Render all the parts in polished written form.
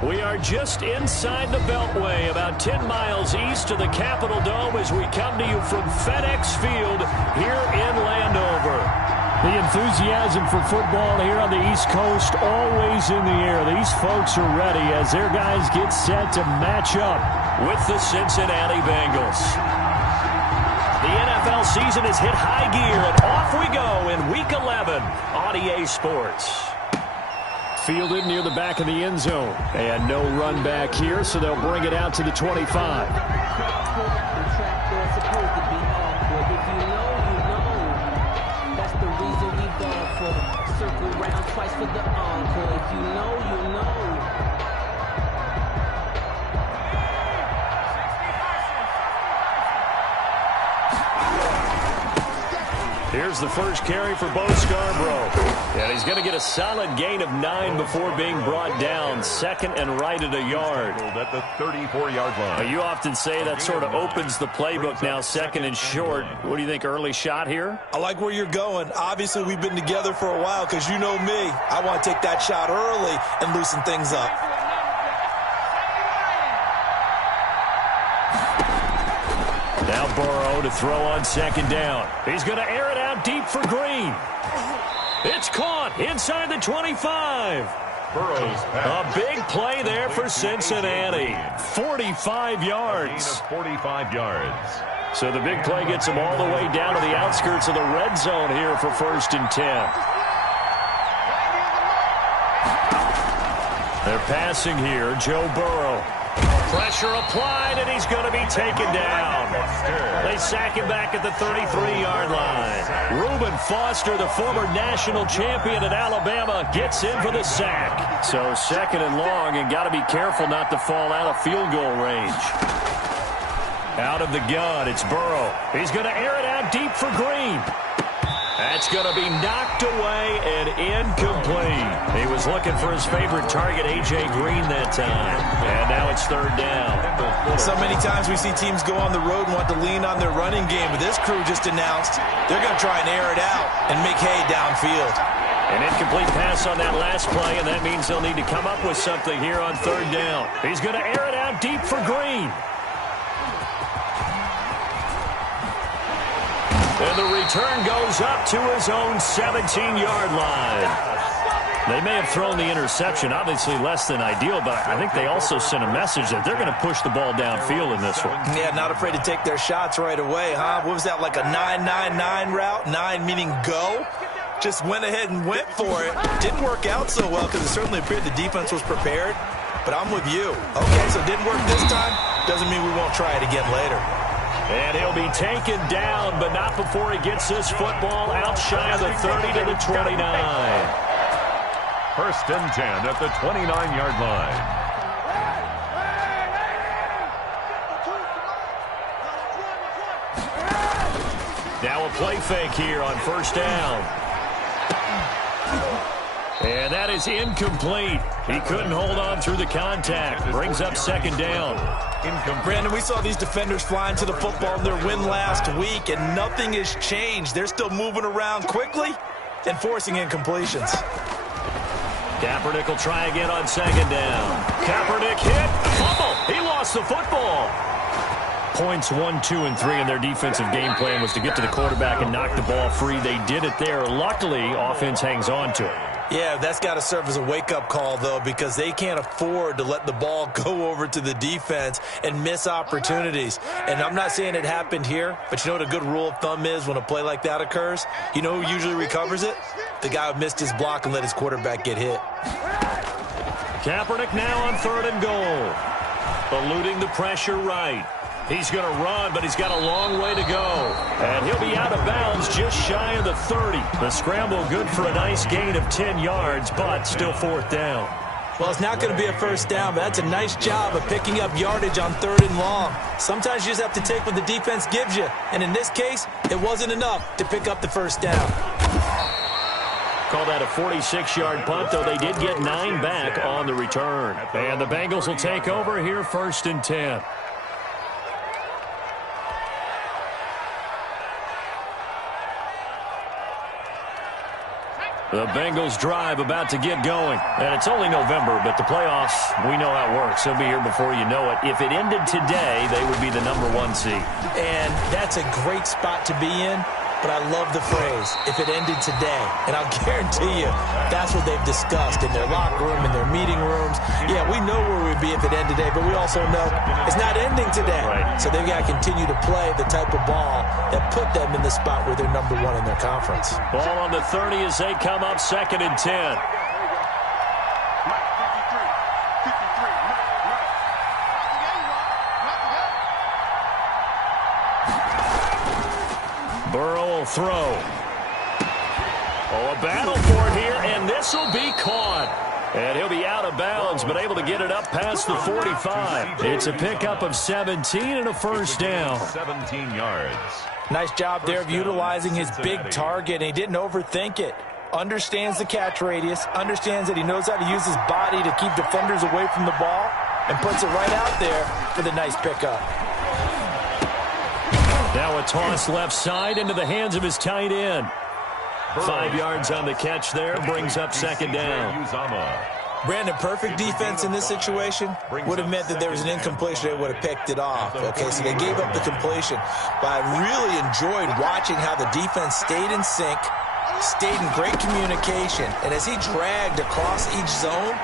We are just inside the Beltway, about 10 miles east of the Capitol Dome as we come to you from FedEx Field here in Landover. The enthusiasm for football here on the East Coast always in the air. These folks are ready as their guys get set to match up with the Cincinnati Bengals. The NFL season has hit high gear, and off we go in Week 11 on EA Sports. Fielded near the back of the end zone. And no run back here, so they'll bring it out to the 25. Circle round twice for the encore. If you know, you know. Here's the first carry for Bo Scarborough. And he's going to get a solid gain of 9 before being brought down. Second and right at a yard. At the 34-yard line. You often say that sort of opens the playbook now, second and short. What do you think, early shot here? I like where you're going. Obviously, we've been together for a while because you know me. I want to take that shot early and loosen things up. Now Burrow to throw on second down. He's going to air it out deep for Green. It's caught inside the 25. A big play there for Cincinnati. 45 yards. 45 yards. So the big play gets them all the way down to the outskirts of the red zone here for 1st and 10. They're passing here. Joe Burrow. Pressure applied, and he's going to be taken down. They sack him back at the 33-yard line. Reuben Foster, the former national champion at Alabama, gets in for the sack. So second and long, and got to be careful not to fall out of field goal range. Out of the gun, it's Burrow. He's going to air it out deep for Green. That's going to be knocked away and incomplete. He was looking for his favorite target, A.J. Green, that time. And now it's third down. So many times we see teams go on the road and want to lean on their running game, but this crew just announced they're going to try and air it out and make hay downfield. An incomplete pass on that last play, and that means they'll need to come up with something here on third down. He's going to air it out deep for Green. And the return goes up to his own 17-yard line. They may have thrown the interception, obviously less than ideal, but I think they also sent a message that they're going to push the ball downfield in this one. Yeah, not afraid to take their shots right away, huh? What was that, like a 9-9-9 route? 9 meaning go? Just went ahead and went for it. Didn't work out so well because it certainly appeared the defense was prepared. But I'm with you. Okay, so it didn't work this time. Doesn't mean we won't try it again later. And he'll be taken down, but not before he gets this football out shy of the 30 to the 29. 1st and 10 at the 29-yard line. Now a play fake here on 1st down. And that is incomplete. He couldn't hold on through the contact. Brings up 2nd down. Brandon, we saw these defenders flying to the football in their win last week, and nothing has changed. They're still moving around quickly and forcing incompletions. Kaepernick will try again on 2nd down. Kaepernick hit. Fumble. He lost the football. Points 1, 2, and 3 in their defensive game plan was to get to the quarterback and knock the ball free. They did it there. Luckily, offense hangs on to it. Yeah, that's got to serve as a wake-up call, though, because they can't afford to let the ball go over to the defense and miss opportunities. And I'm not saying it happened here, but you know what a good rule of thumb is when a play like that occurs? You know who usually recovers it? The guy who missed his block and let his quarterback get hit. Kaepernick now on 3rd and goal. Eluding the pressure right. He's going to run, but he's got a long way to go. And he'll be out of bounds just shy of the 30. The scramble good for a nice gain of 10 yards, but still 4th down. Well, it's not going to be a 1st down, but that's a nice job of picking up yardage on 3rd and long. Sometimes you just have to take what the defense gives you. And in this case, it wasn't enough to pick up the 1st down. Call that a 46-yard punt, though they did get 9 back on the return. And the Bengals will take over here 1st and 10. The Bengals drive about to get going. And it's only November, but the playoffs, we know how it works. They'll be here before you know it. If it ended today, they would be the #1 seed. And that's a great spot to be in. But I love the phrase, if it ended today. And I'll guarantee you, that's what they've discussed in their locker room, in their meeting rooms. Yeah, we know where we'd be if it ended today, but we also know it's not ending today. Right. So they've got to continue to play the type of ball that put them in the spot where they're #1 in their conference. Ball on the 30 as they come up 2nd and 10. Burrow will throw. Oh, a battle for it here, and this will be caught. And he'll be out of bounds, but able to get it up past the 45. It's a pickup of 17 and a first down. 17 yards. Nice job there of utilizing his big target, and he didn't overthink it. Understands the catch radius, understands that he knows how to use his body to keep defenders away from the ball, and puts it right out there for the nice pickup. Now a toss left side into the hands of his tight end. 5 yards on the catch there, brings up 2nd down. Brandon, perfect defense in this situation would have meant that there was an incompletion. They would have picked it off. Okay, so they gave up the completion. But I really enjoyed watching how the defense stayed in sync, stayed in great communication. And as he dragged across each zone,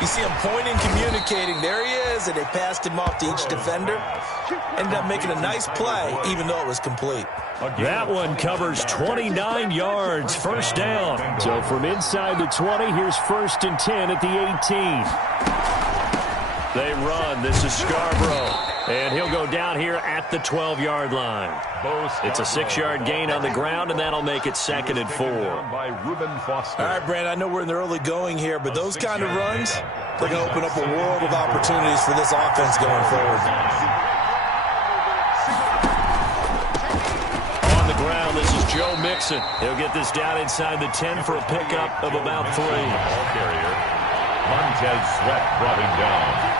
you see him pointing, communicating. There he is, and they passed him off to each defender. Ended up making a nice play, even though it was complete. That one covers 29 yards, first down. So from inside the 20, here's 1st and 10 at the 18. They run. This is Scarborough. And he'll go down here at the 12-yard line. It's a 6-yard gain on the ground, and that'll make it 2nd and 4. All right, Brandon, I know we're in the early going here, but those kind of runs, they're going to open up a world of opportunities for this offense going forward. On the ground, this is Joe Mixon. He'll get this down inside the 10 for a pickup of about 3. Ball carrier. Montez Sweat brought him down.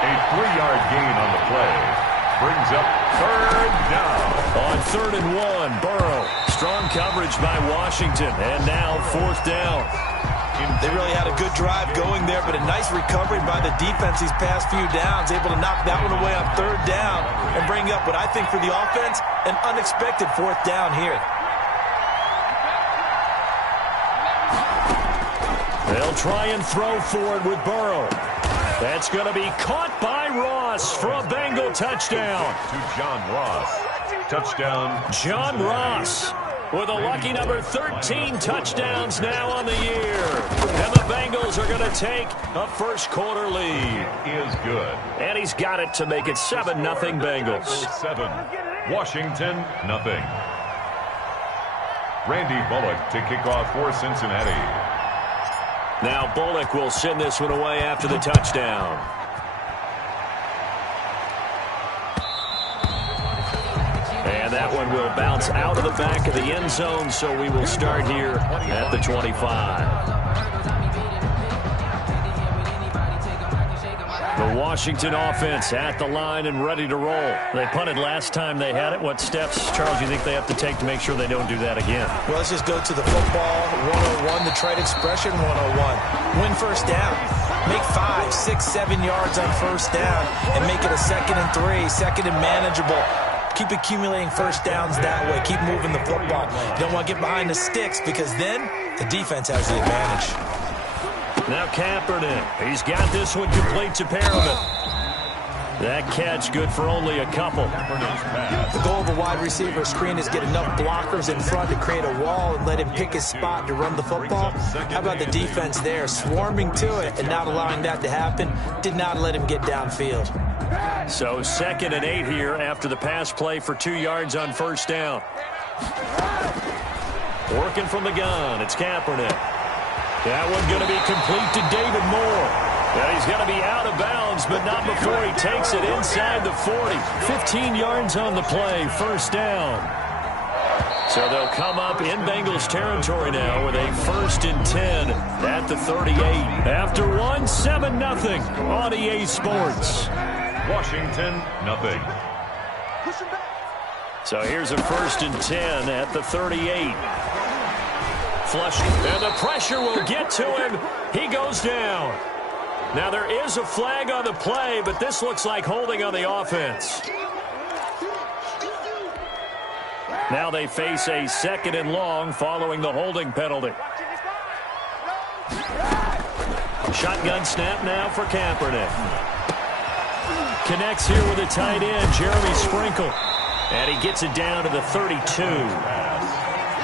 A 3-yard gain on the play. Brings up 3rd down. On 3rd and 1, Burrow. Strong coverage by Washington. And now 4th down. They really had a good drive going there, but a nice recovery by the defense these past few downs. Able to knock that one away on 3rd down and bring up what I think for the offense, an unexpected 4th down here. They'll try and throw forward with Burrow. That's going to be caught by Ross for a Bengal touchdown. To John Ross. Touchdown. John Ross with a lucky number 13 touchdowns now on the year. And the Bengals are going to take a first-quarter lead. Is good. And he's got it to make it 7-0 Bengals. 7. Washington, nothing. Randy Bullock to kick off for Cincinnati. Now Bullock will send this one away after the touchdown. And that one will bounce out of the back of the end zone, so we will start here at the 25. The Washington offense at the line and ready to roll. They punted last time they had it. What steps, Charles, do you think they have to take to make sure they don't do that again? Well, let's just go to the football 101, the trade expression 101. Win first down. Make 5, 6, 7 yards on first down and make it a 2nd and 3, 2nd and manageable. Keep accumulating first downs that way. Keep moving the football. You don't want to get behind the sticks because then the defense has the advantage. Now Kaepernick. He's got this one complete to Perriman. That catch good for only a couple. The goal of a wide receiver screen is get enough blockers in front to create a wall and let him pick his spot to run the football. How about the defense there? Swarming to it and not allowing that to happen. Did not let him get downfield. So 2nd and 8 here after the pass play for 2 yards on first down. Working from the gun. It's Kaepernick. That one going to be complete to David Moore. And he's going to be out of bounds, but not before he takes it inside the 40. 15 yards on the play, first down. So they'll come up in Bengals territory now with a 1st and 10 at the 38. After one, 7-0 on EA Sports. Washington, nothing. So here's a 1st and 10 at the 38. Flush, and the pressure will get to him. He goes down. Now, there is a flag on the play, but this looks like holding on the offense. Now they face a 2nd and long following the holding penalty. Shotgun snap now for Kaepernick. Connects here with a tight end, Jeremy Sprinkle. And he gets it down to the 32.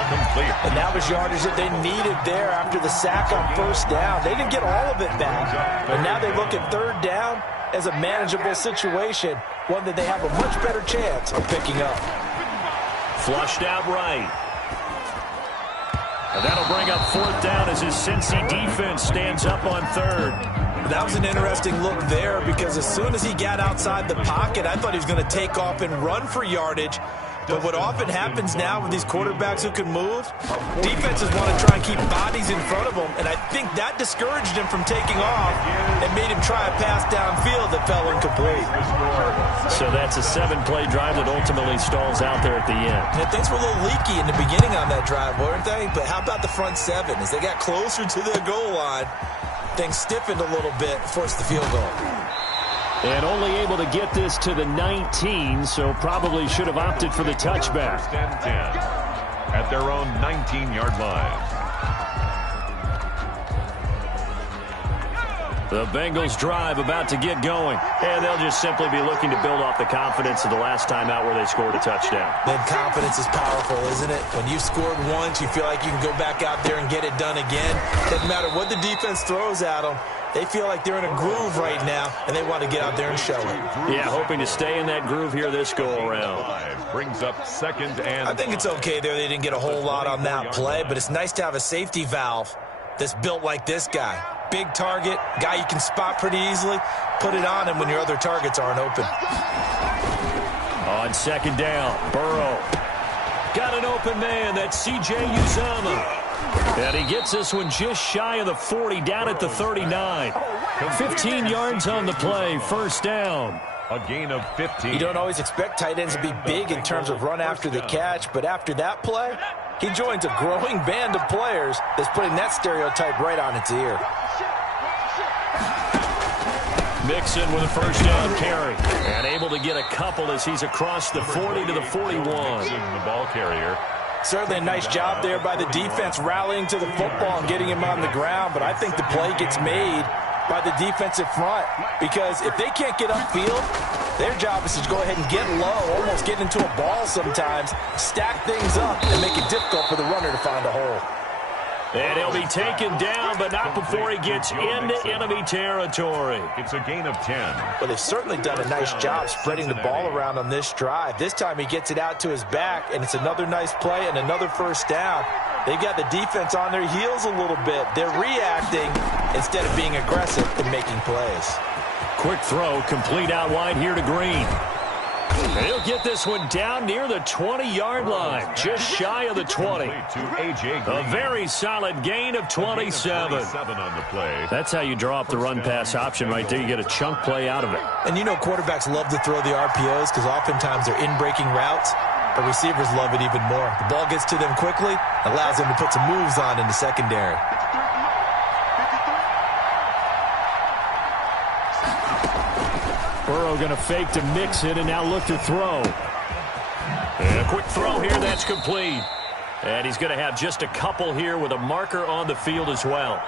Complete. And that was yardage that they needed there after the sack on 1st down. They didn't get all of it back. But now they look at 3rd down as a manageable situation, one that they have a much better chance of picking up. Flushed out right. And that'll bring up 4th down as his Cincy defense stands up on 3rd. That was an interesting look there because as soon as he got outside the pocket, I thought he was going to take off and run for yardage. But what often happens now with these quarterbacks who can move, defenses want to try and keep bodies in front of them, and I think that discouraged him from taking off and made him try a pass downfield that fell incomplete. So that's a 7-play drive that ultimately stalls out there at the end. And things were a little leaky in the beginning on that drive, weren't they? But how about the front 7? As they got closer to the goal line, things stiffened a little bit, forced the field goal. And only able to get this to the 19, so probably should have opted for the touchback. 10 at their own 19-yard line. The Bengals drive about to get going. And they'll just simply be looking to build off the confidence of the last time out where they scored a touchdown. Then confidence is powerful, isn't it? When you've scored once, you feel like you can go back out there and get it done again. Doesn't matter what the defense throws at them. They feel like they're in a groove right now, and they want to get out there and show it. Yeah, hoping to stay in that groove here this go-around. Brings up 2nd and I think it's okay there. They didn't get a whole lot on that play, but it's nice to have a safety valve that's built like this guy. Big target, guy you can spot pretty easily. Put it on him when your other targets aren't open. On 2nd down, Burrow. Got an open man. That's C.J. Uzomah. And he gets this one just shy of the 40, down at the 39. 15 yards on the play, 1st down. A gain of 15. You don't always expect tight ends to be big in terms of run after the catch, but after that play, he joins a growing band of players that's putting that stereotype right on its ear. Mixon with a 1st down carry. And able to get a couple as he's across the 40 to the 41. The ball carrier. Certainly a nice job there by the defense rallying to the football and getting him on the ground, but I think the play gets made by the defensive front because if they can't get upfield, their job is to go ahead and get low, almost get into a ball sometimes, stack things up, and make it difficult for the runner to find a hole. And he'll be taken down, but not before he gets into enemy territory. It's a gain of 10. Well, they've certainly done a nice job spreading the ball around on this drive. This time he gets it out to his back, and it's another nice play and another 1st down. They've got the defense on their heels a little bit. They're reacting instead of being aggressive and making plays. Quick throw, complete out wide here to Green. He'll get this one down near the 20-yard line, just shy of the 20. A very solid gain of 27. On the play. That's how you draw up the run-pass option right there. You get a chunk play out of it. And you know quarterbacks love to throw the RPOs because oftentimes they're in-breaking routes, but receivers love it even more. The ball gets to them quickly, allows them to put some moves on in the secondary. Burrow going to fake to mix it and now look to throw. And a quick throw here, that's complete. And he's going to have just a couple here with a marker on the field as well.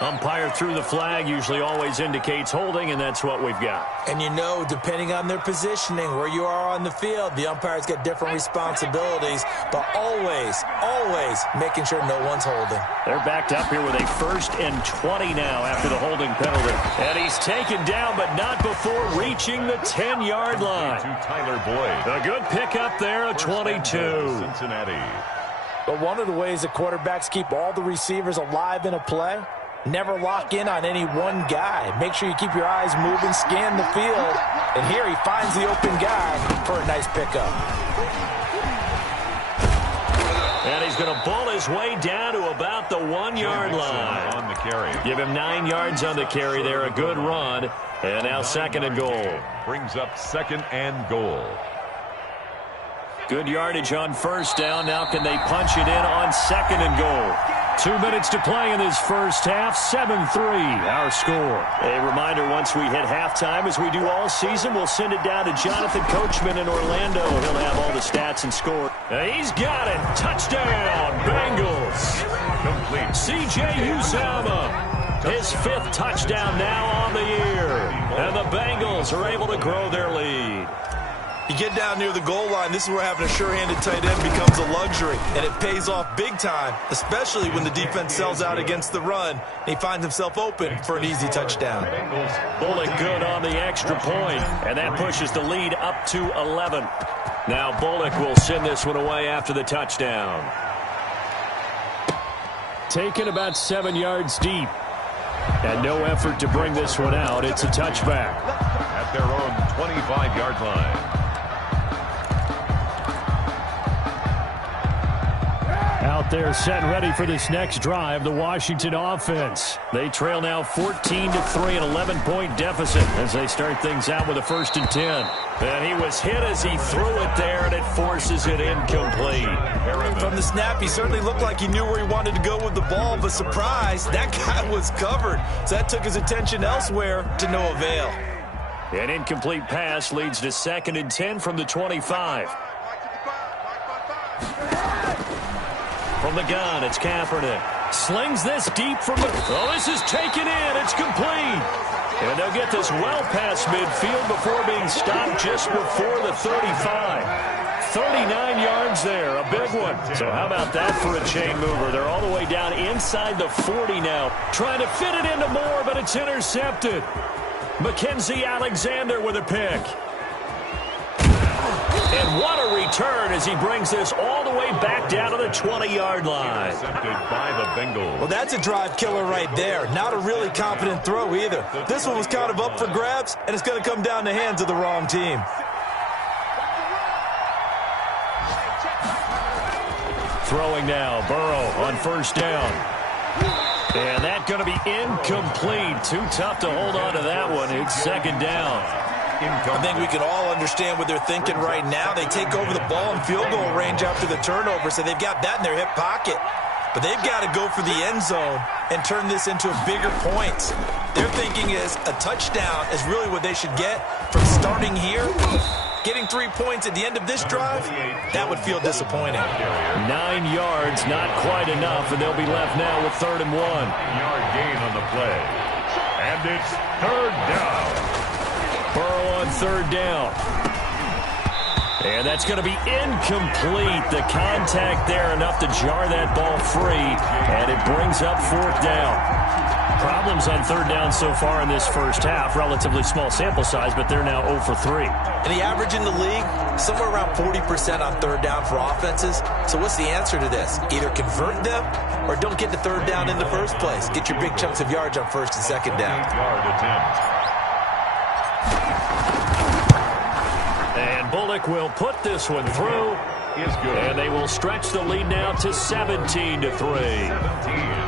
Umpire threw the flag, usually always indicates holding, and that's what we've got. And you know, depending on their positioning, where you are on the field, the umpire's got different responsibilities, but always making sure no one's holding. They're backed up here with a 1st and 20 now after the holding penalty. And he's taken down, but not before reaching the 10-yard line. To Tyler Boyd. A good pickup there, a 22. Cincinnati. But one of the ways that quarterbacks keep all the receivers alive in a play, never lock in on any one guy. Make sure you keep your eyes moving, scan the field. And here he finds the open guy for a nice pickup. And he's going to bull his way down to about the 1-yard line. On the carry. Give him 9 yards on the carry there. A good run. And now 2nd and goal. Brings up 2nd and goal. Good yardage on first down. Now can they punch it in on second and goal? 2 minutes to play in this first half. 7-3 our score. A reminder, once we hit halftime, as we do all season, we'll send it down to Jonathan Coachman in Orlando. He'll have all the stats and score. He's got it. Touchdown, Bengals. Complete. C.J. Uzomah, his 5th touchdown now on the year. And the Bengals are able to grow their lead. You get down near the goal line, this is where having a sure-handed tight end becomes a luxury, and it pays off big time, especially when the defense sells out against the run, and he finds himself open for an easy touchdown. Bullock good on the extra point, and that pushes the lead up to 11. Now Bullock will send this one away after the touchdown. Taken about 7 yards deep, and no effort to bring this one out. It's a touchback. At their own 25-yard line. Out there set and ready for this next drive, the Washington offense. They trail now 14-3, an 11-point deficit as they start things out with a 1st and 10. And he was hit as he threw it there, and it forces it incomplete. From the snap, he certainly looked like he knew where he wanted to go with the ball, but surprise, that guy was covered. So that took his attention elsewhere to no avail. An incomplete pass leads to 2nd and 10 from the 25. From the gun, it's Kaepernick. Slings this deep from the... Oh, this is taken in. It's complete. And they'll get this well past midfield before being stopped just before the 35. 39 yards there, a big one. So how about that for a chain mover? They're all the way down inside the 40 now. Trying to fit it into Moore, but it's intercepted. Mackenzie Alexander with a pick. And what a return as he brings this all the way back down to the 20-yard line. Intercepted by the Bengals. Well, that's a drive killer right there. Not a really confident throw either. This one was kind of up for grabs, and it's going to come down the hands of the wrong team. Throwing now, Burrow on first down. And that's going to be incomplete. Too tough to hold on to that one. It's 2nd down. I think we can all understand what they're thinking right now. They take over the ball in field goal range after the turnover, so they've got that in their hip pocket. But they've got to go for the end zone and turn this into bigger points. Their thinking is a touchdown is really what they should get from starting here. Getting 3 points at the end of this drive, that would feel disappointing. 9 yards, not quite enough, and they'll be left now with 3rd and 1. Yard gain on the play. And it's 3rd down. Burrow on 3rd down. And that's going to be incomplete. The contact there enough to jar that ball free, and it brings up 4th down. Problems on 3rd down so far in this first half. Relatively small sample size, but they're now 0 for 3. And the average in the league, somewhere around 40% on 3rd down for offenses. So what's the answer to this? Either convert them or don't get to 3rd down in the first place. Get your big chunks of yards on 1st and 2nd down. 8-yard attempt. And Bullock will put this one through. Is good. And they will stretch the lead now to 17-3.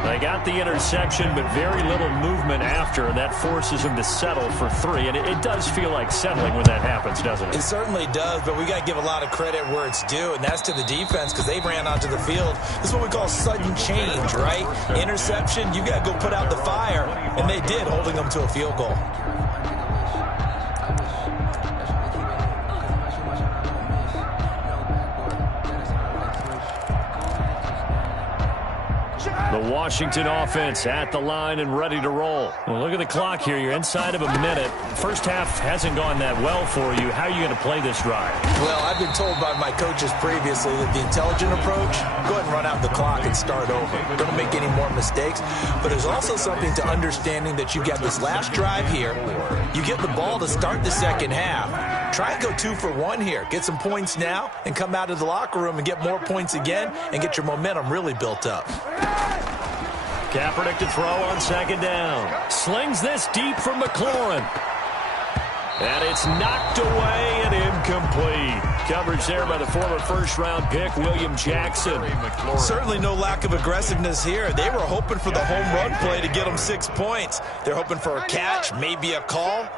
They got the interception, but very little movement after, and that forces them to settle for 3. And it does feel like settling when that happens, doesn't it? It certainly does, but we got to give a lot of credit where it's due, and that's to the defense because they ran onto the field. This is what we call sudden change, right? Interception, you got to go put out the fire, and they did, holding them to a field goal. The Washington offense at the line and ready to roll. Well, look at the clock here. You're inside of a minute. First half hasn't gone that well for you. How are you going to play this drive? Well, I've been told by my coaches previously that the intelligent approach, go ahead and run out the clock and start over. Don't make any more mistakes. But there's also something to understanding that you got this last drive here. You get the ball to start the second half. Try and go 2 for 1 here. Get some points now and come out of the locker room and get more points again and get your momentum really built up. Kaepernick to throw on 2nd down. Slings this deep from McLaurin. And it's knocked away and incomplete. Coverage there by the former first-round pick, William Jackson. Certainly no lack of aggressiveness here. They were hoping for the home run play to get them 6 points. They're hoping for a catch, maybe a call,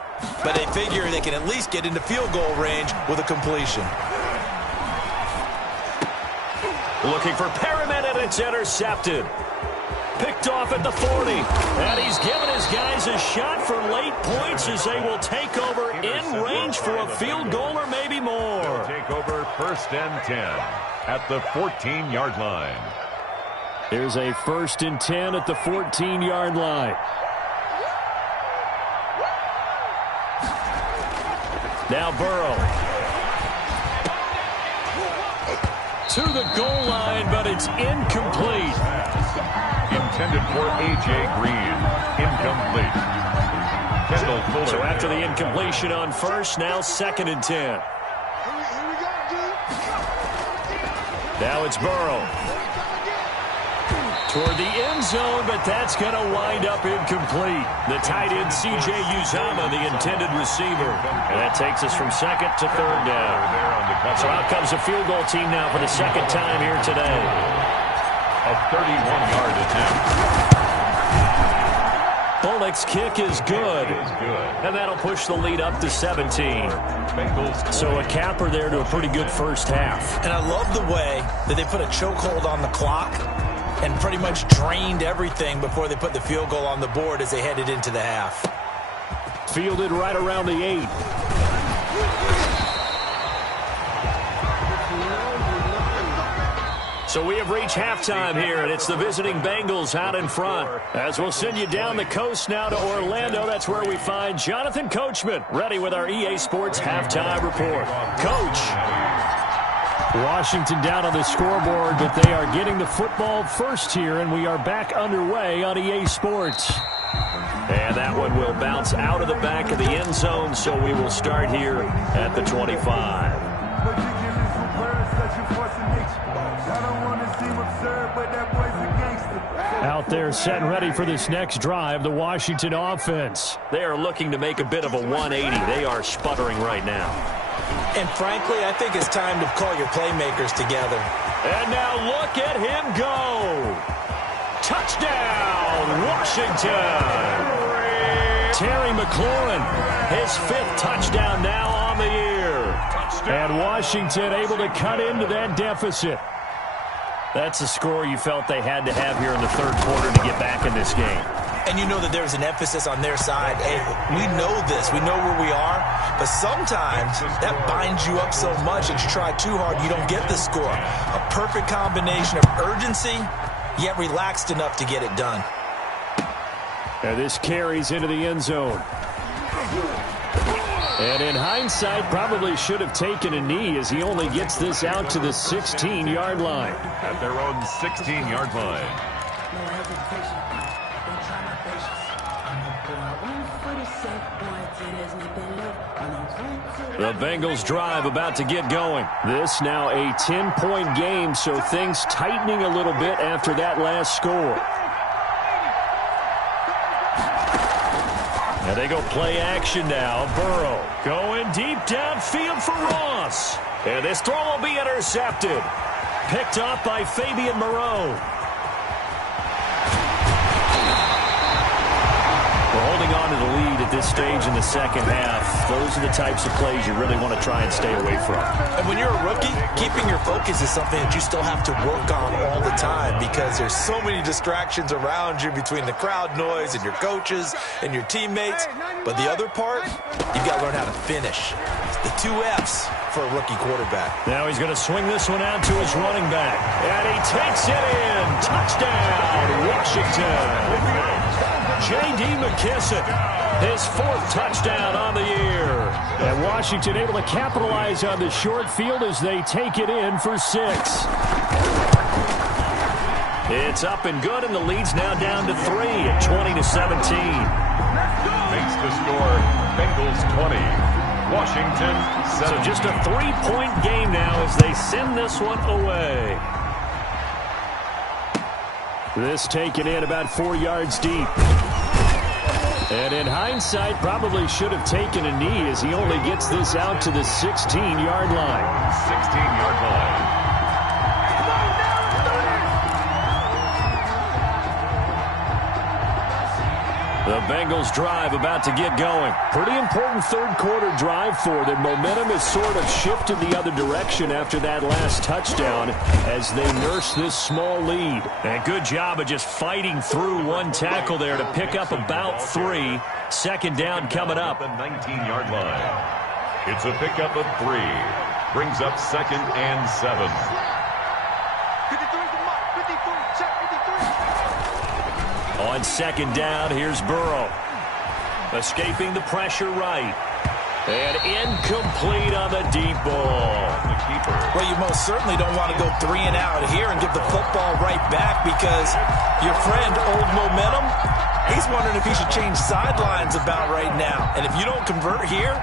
but they figure they can at least get into field goal range with a completion. Looking for Perriman, and it's intercepted. Picked off at the 40. And he's given his guys a shot for late points as they will take over in range for a field goal or maybe more. They'll take over 1st and 10 at the 14-yard line. Here's a 1st and 10 at the 14-yard line. Now Burrow. To the goal line, but it's incomplete. Intended for A.J. Green. Incomplete. Kendall Fuller. So after the incompletion on 1st, now 2nd and 10. Now it's Burrow. Toward the end zone, but that's going to wind up incomplete. The tight end, C.J. Uzomah, the intended receiver. And that takes us from 2nd to 3rd down. So out comes a field goal team now for the 2nd time here today. A 31-yard attempt. Bullock's kick is good. And that'll push the lead up to 17. So a capper there to a pretty good first half. And I love the way that they put a chokehold on the clock and pretty much drained everything before they put the field goal on the board as they headed into the half. Fielded right around the 8. So we have reached halftime here, and it's the visiting Bengals out in front. As we'll send you down the coast now to Orlando, that's where we find Jonathan Coachman, ready with our EA Sports halftime report. Coach. Washington down on the scoreboard, but they are getting the football first here, and we are back underway on EA Sports. And that one will bounce out of the back of the end zone, so we will start here at the 25. Out there set and ready for this next drive, the Washington offense. They are looking to make a bit of a 180. They are sputtering right now. And frankly, I think it's time to call your playmakers together. And now look at him go. Touchdown, Washington. Terry McLaurin, his 5th touchdown now on the year. And Washington able to cut into that deficit. That's a score you felt they had to have here in the 3rd quarter to get back in this game. And you know that there's an emphasis on their side. Hey, we know this. We know where we are. But sometimes that binds you up so much that you try too hard, you don't get the score. A perfect combination of urgency, yet relaxed enough to get it done. And this carries into the end zone. And in hindsight, probably should have taken a knee as he only gets this out to the 16-yard line. At their own 16-yard line. The Bengals drive about to get going. This now a 10-point game, so things tightening a little bit after that last score. And they go play action now. Burrow going deep downfield for Ross. And this throw will be intercepted. Picked up by Fabian Moreau. We're holding on to the lead at this stage in the 2nd half. Those are the types of plays you really want to try and stay away from. And when you're a rookie, keeping your focus is something that you still have to work on all the time because there's so many distractions around you between the crowd noise and your coaches and your teammates. But the other part, you've got to learn how to finish. The 2 F's for a rookie quarterback. Now he's going to swing this one out to his running back. And he takes it in. Touchdown, Washington. J.D. McKissick, his 4th touchdown on the year. And Washington able to capitalize on the short field as they take it in for 6. It's up and good, and the lead's now down to 3 at 20-17. Makes the score Bengals 20, Washington 7. So just a 3-point game now as they send this one away. This taken in about 4 yards deep. And in hindsight, probably should have taken a knee as he only gets this out to the 16-yard line. 16-yard line. The Bengals drive about to get going. Pretty important third quarter drive for them. Momentum has sort of shifted the other direction after that last touchdown as they nurse this small lead. And good job of just fighting through one tackle there to pick up about 3. Second down coming up. The 19-yard line. It's a pickup of 3. Brings up 2nd and 7. On second down, here's Burrow. Escaping the pressure right. And incomplete on the deep ball. Well, you most certainly don't want to go 3 and out here and give the football right back because your friend, Old Momentum, he's wondering if he should change sidelines about right now. And if you don't convert here,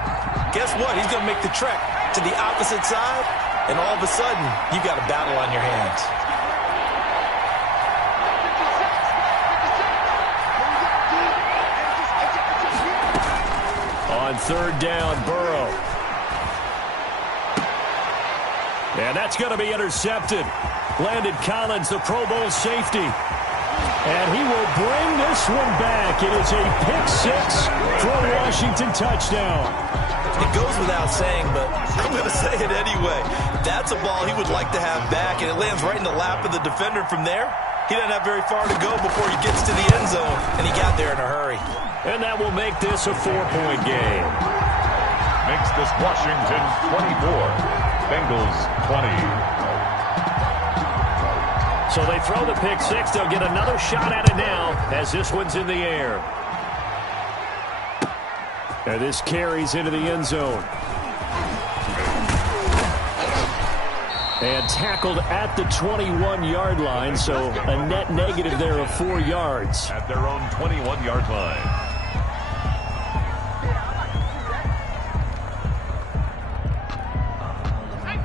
guess what? He's going to make the trek to the opposite side, and all of a sudden, you've got a battle on your hands. On third down, Burrow. And that's going to be intercepted. Landon Collins, the Pro Bowl safety. And he will bring this one back. It is a pick 6 for a Washington touchdown. It goes without saying, but I'm going to say it anyway. That's a ball he would like to have back, and it lands right in the lap of the defender from there. He doesn't have very far to go before he gets to the end zone, and he got there in a hurry. And that will make this a 4-point game. Makes this Washington 24, Bengals 20. So they throw the pick 6. They'll get another shot at it now as this one's in the air. And this carries into the end zone. And tackled at the 21-yard line, so a net negative there of 4 yards. At their own 21-yard line.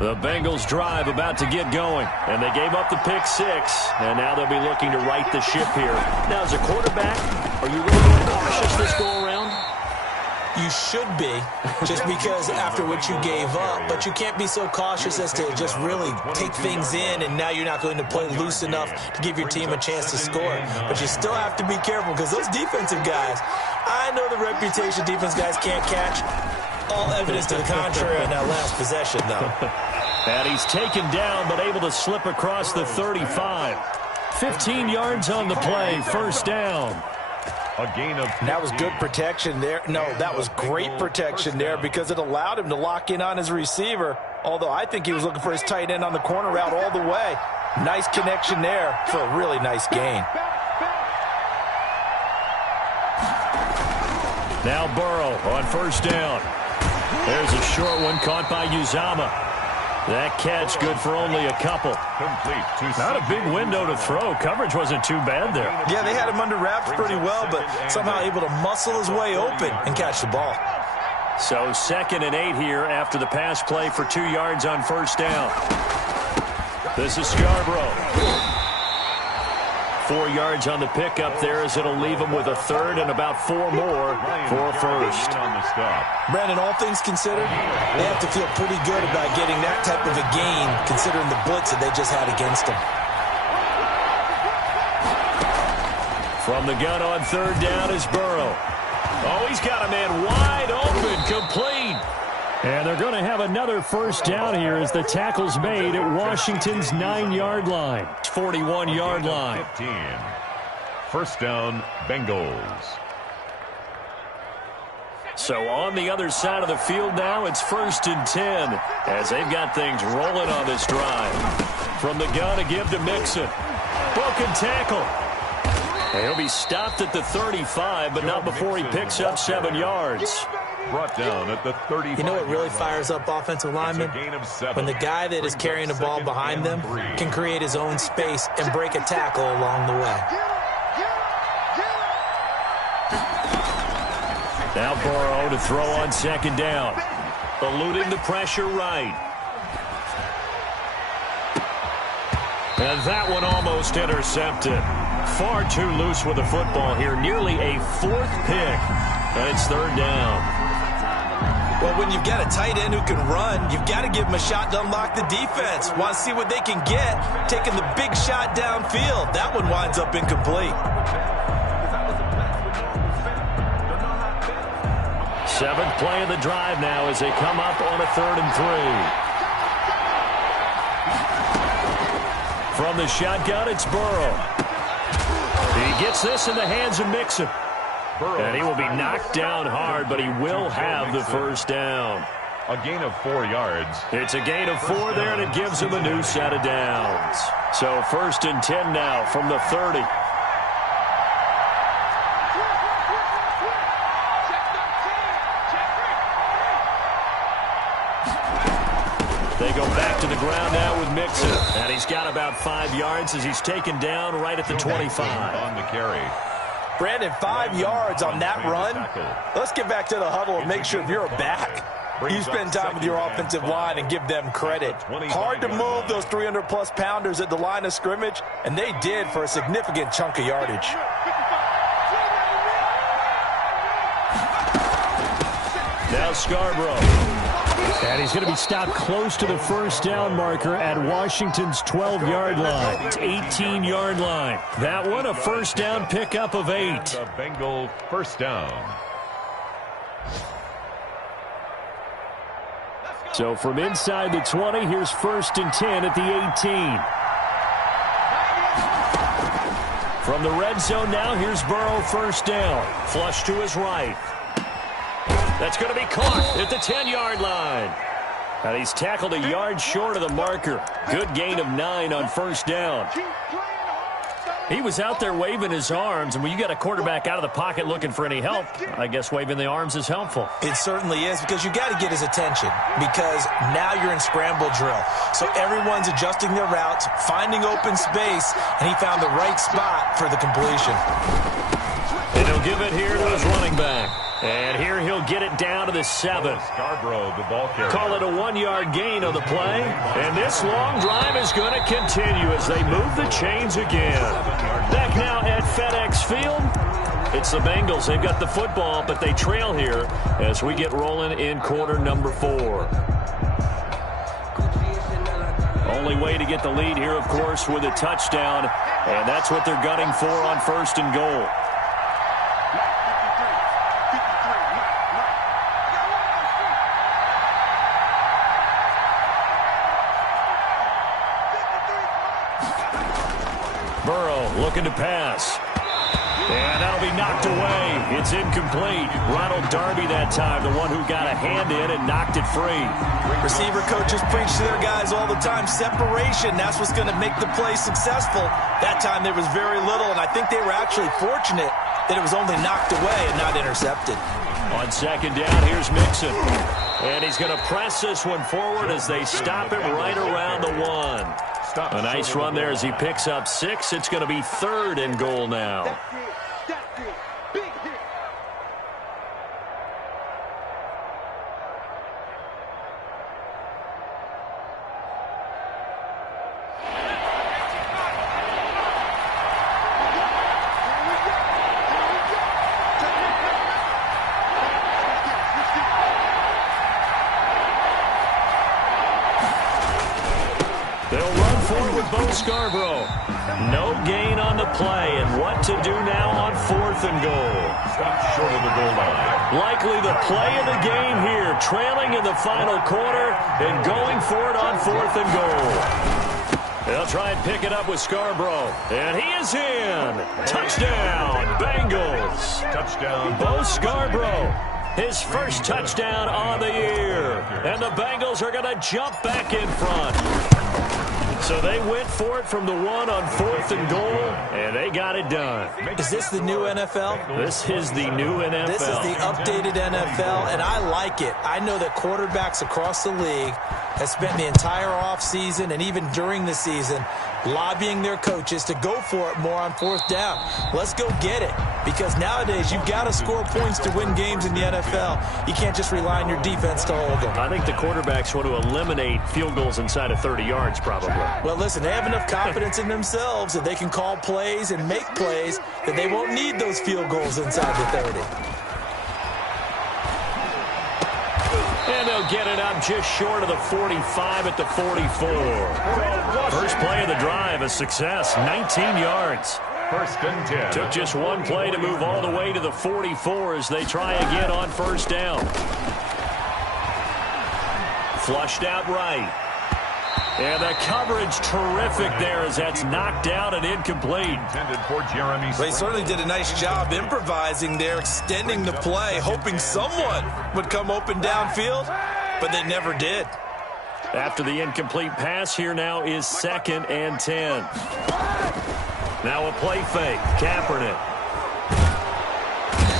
The Bengals drive about to get going, and they gave up the pick 6, and now they'll be looking to right the ship here. Now, as a quarterback, are you really cautious this go-around? You should be, just because after what you gave up, but you can't be so cautious as to just really take things in, and now you're not going to play loose enough to give your team a chance to score. But you still have to be careful, because those defensive guys, I know the reputation defense guys can't catch. All evidence to the contrary on that last possession, though. And he's taken down, but able to slip across the 35. 15 yards on the play, first down. A gain of 50. That was good protection there. No, that was great protection there because it allowed him to lock in on his receiver, although I think he was looking for his tight end on the corner route all the way. Nice connection there for a really nice gain. Now Burrow on first down. There's a short one caught by Uzama. That catch good for only a couple. Complete to Not a big window to throw. Coverage wasn't too bad there. Yeah, they had him under wraps pretty well, but somehow able to muscle his way open and catch the ball. So 2nd and 8 here after the pass play for 2 yards on first down. This is Scarborough. 4 yards on the pickup there as it'll leave him with a third and about 4 more for a first. on the stop. Brandon, all things considered, they have to feel pretty good about getting that type of a gain considering the blitz that they just had against them. From the gun on third down is Burrow. Oh, he's got a man wide open, complete. And they're going to have another first down here as the tackle's made at Washington's 9-yard line. 41-yard line. 15. First down, Bengals. So on the other side of the field now, it's 1st and 10 as they've got things rolling on this drive. From the gun, a give to Mixon. Broken tackle. And he'll be stopped at the 35, but not before he picks up 7 yards. Brought down at the 35. You know what really fires up offensive linemen? When the guy that is carrying the ball behind them can create his own space and break a tackle along the way. Now Burrow to throw on second down. Eluding the pressure right. And that one almost intercepted. Far too loose with the football here. Nearly a 4th pick. And it's third down. Well, when you've got a tight end who can run, you've got to give him a shot to unlock the defense. Want to see what they can get, taking the big shot downfield. That one winds up incomplete. Seventh play of the drive now as they come up on a 3rd and 3. From the shotgun, it's Burrow. He gets this in the hands of Mixon. And he will be knocked down hard, but he will have the first down. A gain of 4 yards. It's a gain of 4 there, and it gives him a new set of downs. So 1st and 10 now from the 30. They go back to the ground now with Mixon. And he's got about 5 yards as he's taken down right at the 25. On the carry. Brandon, 5 yards on that run. Let's get back to the huddle and make sure if you're a back, you spend time with your offensive line and give them credit. Hard to move those 300-plus pounders at the line of scrimmage, and they did for a significant chunk of yardage. Now Scarborough. And he's going to be stopped close to the first down marker at Washington's 12-yard line. It's 18-yard line. That one, a first down pickup of 8. The Bengal first down. So from inside the 20, here's 1st and 10 at the 18. From the red zone now, here's Burrow, first down. Flush to his right. That's going to be caught at the 10-yard line. And he's tackled a yard short of the marker. Good gain of 9 on first down. He was out there waving his arms, and when you got a quarterback out of the pocket looking for any help, I guess waving the arms is helpful. It certainly is, because you got to get his attention, because now you're in scramble drill. So everyone's adjusting their routes, finding open space, and he found the right spot for the completion. And he'll give it here to his running back. And here he'll get it down to the 7. Scarborough, the ball carrier. Call it a 1-yard gain on the play. And this long drive is going to continue as they move the chains again. Back now at FedEx Field. It's the Bengals. They've got the football, but they trail here as we get rolling in quarter number 4. Only way to get the lead here, of course, with a touchdown. And that's what they're gunning for on 1st and goal. Burrow looking to pass. And that'll be knocked away. It's incomplete. Ronald Darby that time, the one who got a hand in and knocked it free. Receiver coaches preach to their guys all the time. Separation, that's what's going to make the play successful. That time there was very little, and I think they were actually fortunate that it was only knocked away and not intercepted. On 2nd down, here's Mixon. And he's going to press this one forward as they stop it right around the 1. A nice run there as he picks up 6. It's going to be 3rd and goal now. That's it. Big hit. They'll run forward with Bo Scarborough. No gain on the play, and what to do now on 4th and goal. Stop short of the goal line. Likely the play of the game here, trailing in the final quarter and going for it on 4th and goal. They'll try and pick it up with Scarborough, and he is in. Touchdown, Bengals. Touchdown. Bo Scarborough, his first touchdown on the year. And the Bengals are going to jump back in front. So they went for it from the 1 on 4th and goal, and they got it done. Is this the new NFL? This is the new NFL. This is the updated NFL, and I like it. I know that quarterbacks across the league have spent the entire offseason and even during the season lobbying their coaches to go for it more on 4th down. Let's go get it, because nowadays you've got to score points to win games in the NFL. You can't just rely on your defense to hold them. I think the quarterbacks want to eliminate field goals inside of 30 yards probably. Well, listen, they have enough confidence in themselves that they can call plays and make plays that they won't need those field goals inside the 30. And they'll get it up just short of the 45 at the 44. First play of the drive, a success, 19 yards. First and 10. Took just one play to move all the way to the 44 as they try again on first down. Flushed out right. And the coverage terrific there as that's knocked down and incomplete. Intended for Jeremy. They certainly did a nice job improvising there, extending the play, hoping someone would come open downfield, but they never did. After the incomplete pass, here now is 2nd and 10. Now a play fake. Kaepernick.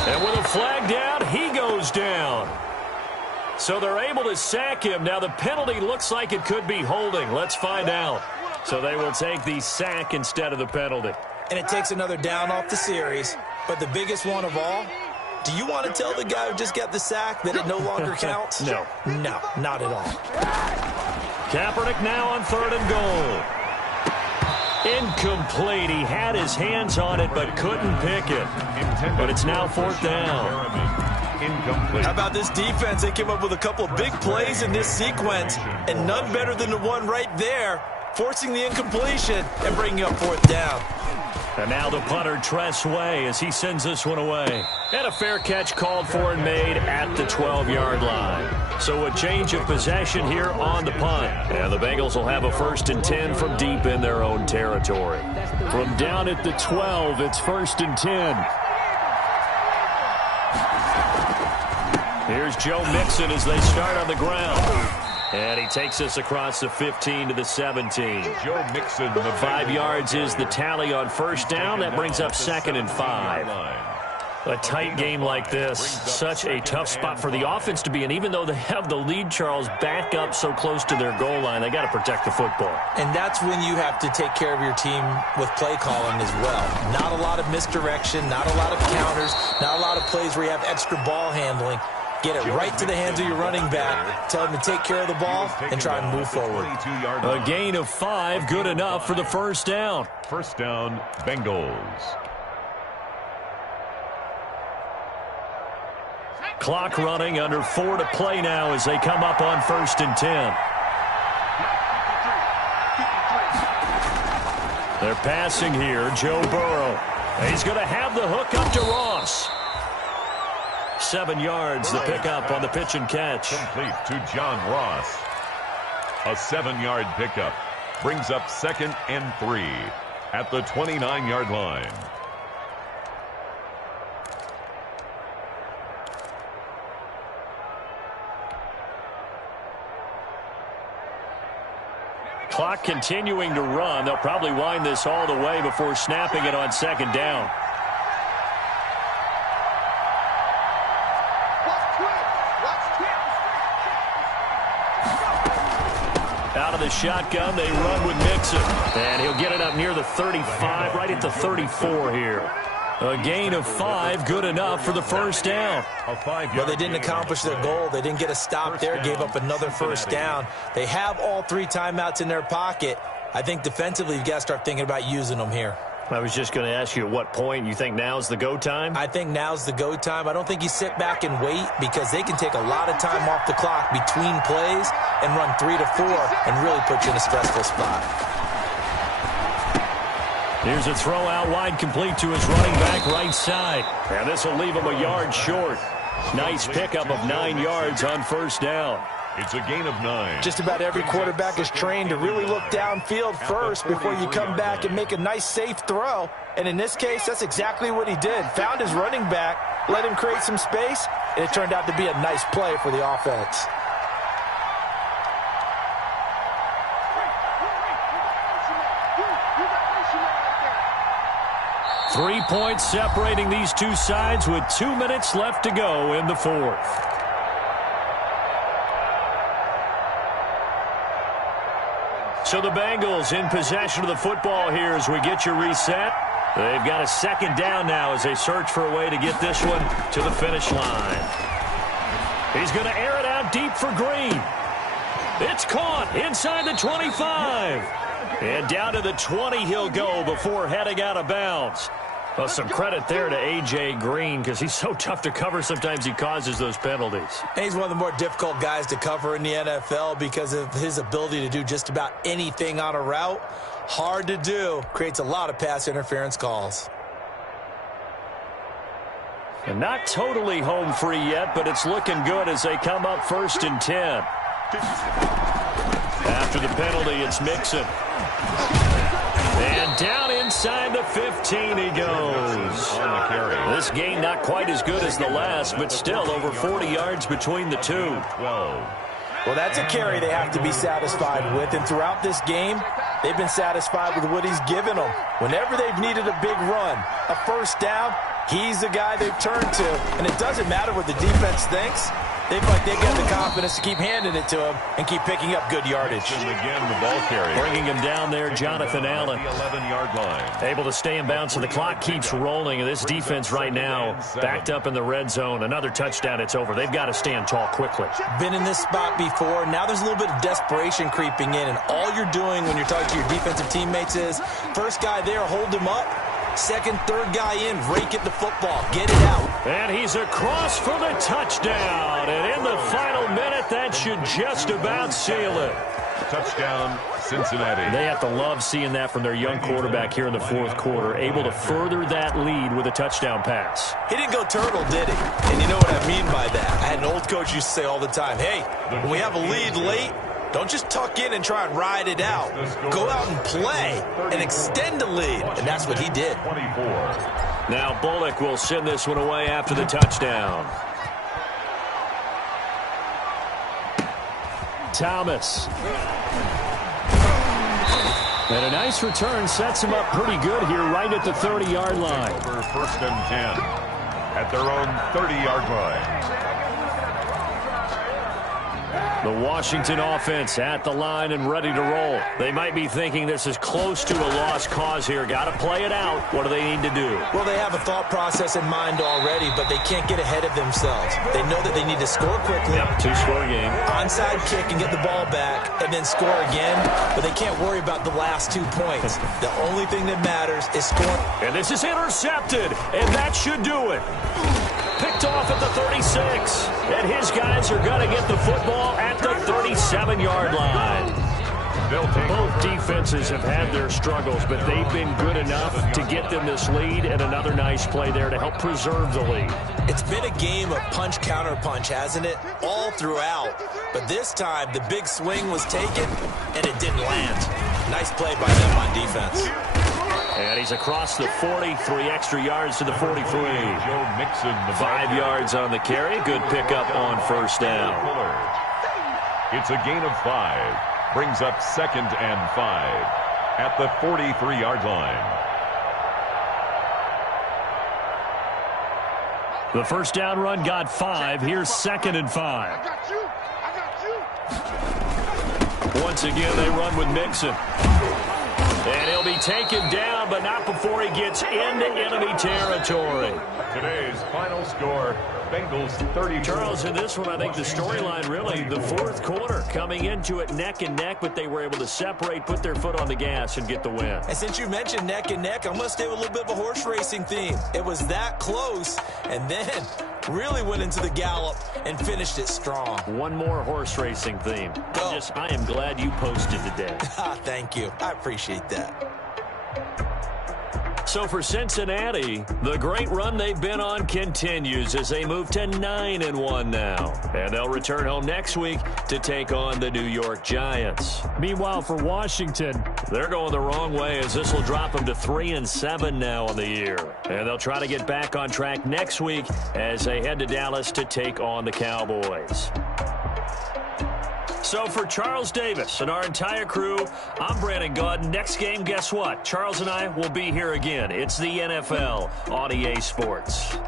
And with a flag down, he goes down. So they're able to sack him. Now the penalty looks like it could be holding. Let's find out. So they will take the sack instead of the penalty. And it takes another down off the series. But the biggest one of all, do you want to tell the guy who just got the sack that it no longer counts? No. No, not at all. Kaepernick now on 3rd and goal. Incomplete. He had his hands on it but couldn't pick it. But it's now 4th down. Incomplete. How about this defense? They came up with a couple of big plays in this sequence, and none better than the one right there, forcing the incompletion and bringing up 4th down. And now the punter, Tress Way, as he sends this one away. And a fair catch called for and made at the 12-yard line. So a change of possession here on the punt. And the Bengals will have a 1st and 10 from deep in their own territory. From down at the 12, it's 1st and 10. Here's Joe Mixon as they start on the ground. And he takes us across the 15 to the 17. Joe Mixon. 5 yards is the tally on first down. That brings up 2nd and 5. A tight game like this, such a tough spot for the offense to be in. Even though they have the lead, Charles, back up so close to their goal line, they got to protect the football. And that's when you have to take care of your team with play calling as well. Not a lot of misdirection, not a lot of counters, not a lot of plays where you have extra ball handling. Get it right to the hands of your running back. Tell him to take care of the ball and try and move forward. A gain of 5, good enough for the first down. First down, Bengals. Clock running, under 4 to play now as they come up on 1st and 10. They're passing here, Joe Burrow. He's going to have the hook up to Ross. 7 yards, the pickup on the pitch and catch. Complete to John Ross. A 7-yard pickup brings up 2nd and 3 at the 29-yard line. Clock continuing to run. They'll probably wind this all the way before snapping it on 2nd down. Out of the shotgun, they run with Mixon. And he'll get it up near the 35, right at the 34 here. A gain of 5, good enough for the first down. Well, they didn't accomplish their goal. They didn't get a stop there, gave up another first down. They have all 3 timeouts in their pocket. I think defensively, you've got to start thinking about using them here. I was just going to ask you at what point you think now's the go time? I think now's the go time. I don't think you sit back and wait because they can take a lot of time off the clock between plays and run 3 to 4 and really put you in a stressful spot. Here's a throw out wide, complete to his running back right side. And this will leave him a yard short. Nice pickup of 9 yards on first down. It's a gain of 9. Just about every quarterback is trained to really look downfield first before you come back and make a nice, safe throw. And in this case, that's exactly what he did. Found his running back, let him create some space, and it turned out to be a nice play for the offense. Three points separating these two sides with 2 minutes left to go in the fourth. So the Bengals in possession of the football here as we get you reset. They've got a second down now as they search for a way to get this one to the finish line. He's going to air it out deep for Green. It's caught inside the 25. And down to the 20 he'll go before heading out of bounds. Well, some credit there to A.J. Green because he's so tough to cover. Sometimes he causes those penalties. And he's one of the more difficult guys to cover in the NFL because of his ability to do just about anything on a route. Hard to do. Creates a lot of pass interference calls. And not totally home free yet, but it's looking good as they come up 1st and 10. After the penalty, it's Mixon. And down inside the 15 he goes. On the carry. This game not quite as good as the last, but still over 40 yards between the two. 12. Well, that's a carry they have to be satisfied with. And throughout this game, they've been satisfied with what he's given them. Whenever they've needed a big run, a first down, he's the guy they've turned to. And it doesn't matter what the defense thinks. They feel like they got the confidence to keep handing it to him and keep picking up good yardage. And again, the ball carrier. Bringing him down there, Jonathan Allen. The 11-yard line. Able to stay in bounds, and the clock keeps rolling. And this defense right now backed up in the red zone. Another touchdown, it's over. They've got to stand tall quickly. Been in this spot before. Now there's a little bit of desperation creeping in. And all you're doing when you're talking to your defensive teammates is, first guy there, hold him up. Second, third guy in, rake at the football. Get it out. And he's across for the touchdown. And in the final minute, that should just about seal it. Touchdown, Cincinnati. They have to love seeing that from their young quarterback here in the 4th quarter, able to further that lead with a touchdown pass. He didn't go turtle, did he? And you know what I mean by that. I had an old coach used to say all the time, hey, when we have a lead late, don't just tuck in and try and ride it out. Go out and play and extend the lead. And that's what he did. 24. Now Bullock will send this one away after the touchdown. Thomas. And a nice return sets him up pretty good here right at the 30-yard line. Over 1st and 10 at their own 30-yard line. The Washington offense at the line and ready to roll. They might be thinking this is close to a lost cause here. Got to play it out. What do they need to do? Well, they have a thought process in mind already, but they can't get ahead of themselves. They know that they need to score quickly. Yep, 2-score game. Onside kick and get the ball back and then score again, but they can't worry about the last 2 points. The only thing that matters is scoring. And this is intercepted, and that should do it. Picked off at the 36, and his guys are going to get the football at the 37-yard line. Both defenses have had their struggles, but they've been good enough to get them this lead, and another nice play there to help preserve the lead. It's been a game of punch-counter-punch, hasn't it? All throughout. But this time, the big swing was taken, and it didn't land. Nice play by them on defense. And he's across the 40, 3 extra yards to the 43. Joe Mixon, the 5 yards on the carry. Good pickup on first down. It's a gain of 5. Brings up 2nd and 5 at the 43-yard line. The first down run got 5. Here's 2nd and 5. I got you. Once again, they run with Mixon. And he'll be taken down, but not before he gets into enemy territory. Today's final score, Bengals 30. Charles, in this one, I think the storyline really, the 4th quarter, coming into it neck and neck, but they were able to separate, put their foot on the gas, and get the win. And since you mentioned neck and neck, I'm going to stay with a little bit of a horse racing theme. It was that close, and then really went into the gallop and finished it strong. One more horse racing theme. I am glad you posted today. Thank you. I appreciate that. So for Cincinnati, the great run they've been on continues as they move to 9-1 now. And they'll return home next week to take on the New York Giants. Meanwhile, for Washington, they're going the wrong way as this will drop them to 3-7 now on the year. And they'll try to get back on track next week as they head to Dallas to take on the Cowboys. So for Charles Davis and our entire crew, I'm Brandon Gaudin. Next game, guess what? Charles and I will be here again. It's the NFL on EA Sports.